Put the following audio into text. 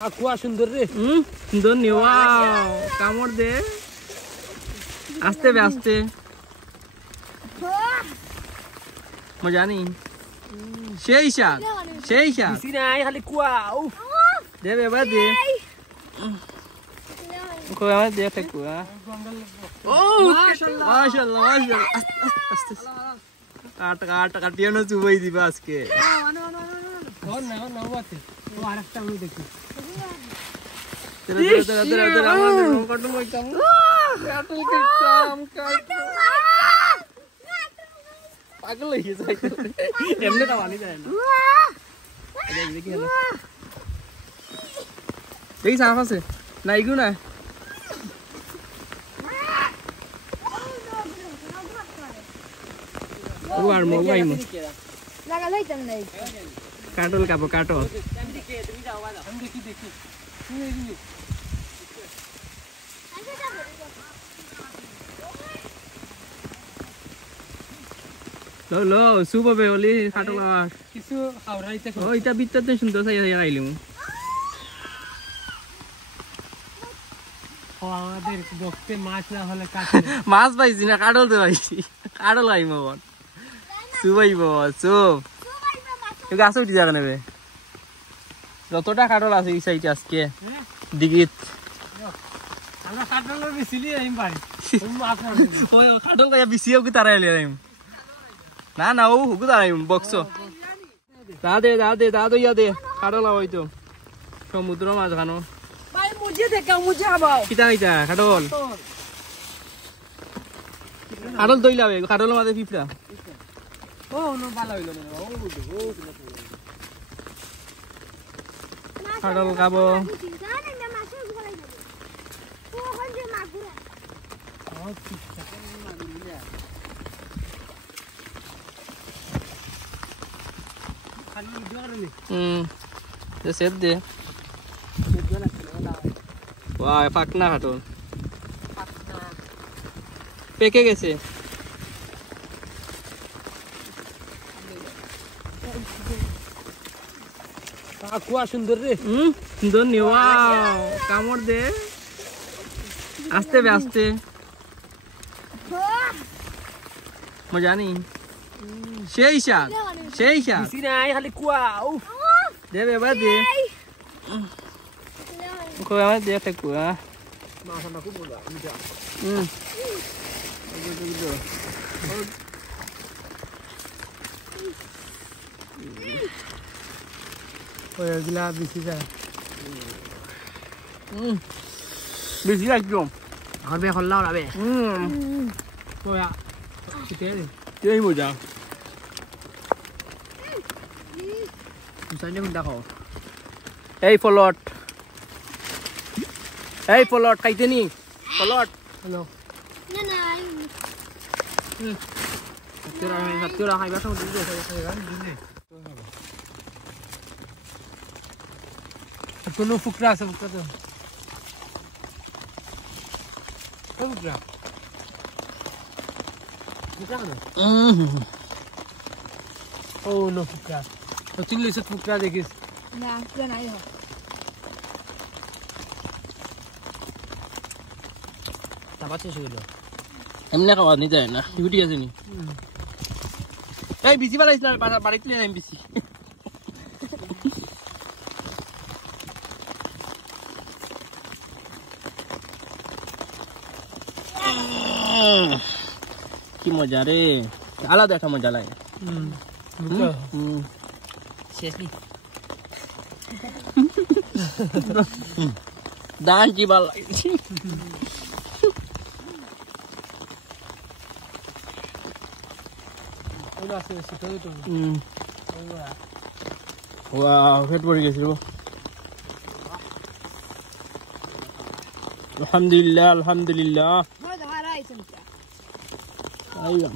আকুয়া সুন্দর রে সুন্দর নি ওয়াও কামড় দে আস্তে আস্তে মজা নেই সেই শাক বেশি নাই খালি কুয়া উফ দে এবার দে কই আমার দে একটা কুয়া ও মাশাআল্লাহ মাশাআল্লাহ আস্তে আটা কাটিয়ে না চুবাই দিবা আজকে না বাতে ও আরেকটা আমি দেখি তেরা আমার কাটুন কইতাম কাটুন কইতাম পাগল হয়ে যায় এমনি তো পানি যায় না দেখি হলো দেখি সাফ আছে না ইগু না ও আর মোবাইল লাগা লইতাম নাই কাটল কাপো কাটো তুমি যাও বাবা আমি দেখি লো সুববে ওলি কাটল কিছু খাওরাইতে ও এটা বিত্ততে সুন্দর সাই আইলিম ও আমাদের বক্তে মাছ না হলে কাটে মাছ পাইছি না কাটল দে পাইছি কাটল আইম বল সুবাইব সুব এই গাছ উঠি যাবে নেবে যতটা কাটল আছে এই সাইডে আজকে দিগিত আমরা কাটলের বেশিলি আইম পারি তুমি মাছ না ওই কাটল গায়া বিসিও কি তারা এলে আইম না ও হুকু তারাইম বক্স দা দে ইয়া দে কাটল হইতো সমুদ্র মাছ খানো ভাই মুজে দেখা মুজে আবাও কিতা কাটল কাটল দইলাবে কাটল মাঝে পিপড়া ও নো ভালো হইলো না ও কাটল খাবো সেট দে ওয়াই ফাকনা কাটল পেকে গেছে আকুয়া সুন্দর রে সুন্দর নি ওয়াও কামড় দে আস্তে মজা নেই সেই শাক বেশি নাই খালি কুয়া উফ দে এবার দে কই আমার দে একটা কুয়া মাছটা খুব ভালো আমি যা ওই এগুলা বেশি যায় বেশি একদম আর বে হল্লা ওরা বে ওয়া কিতে এই মজা মুসাইনে কোন দেখো এই ফলট খাইতে নি ফলট হ্যালো না না সত্যি খাইবা সব দিলে খাইবা কোনো ফুকরা আছে ফুকরা তো ফুকরা না ও নো ফুকরা তো তিন লিসে ফুকরা দেখিস না পুরা নাই হ তাবাতে শুইলো এমনি খাওয়া নি যায় না ডিউটি আছে নি এই বিসি বালাইছ না বাড়িতে নিয়ে যাই বিসি কি মজা রে আলাদা একটা মজা লাগে দান কি ভালো লাগে ওয়াও ফেট পড়ে গেছিল আলহামদুলিল্লাহ ভালো আইছেন আইলাম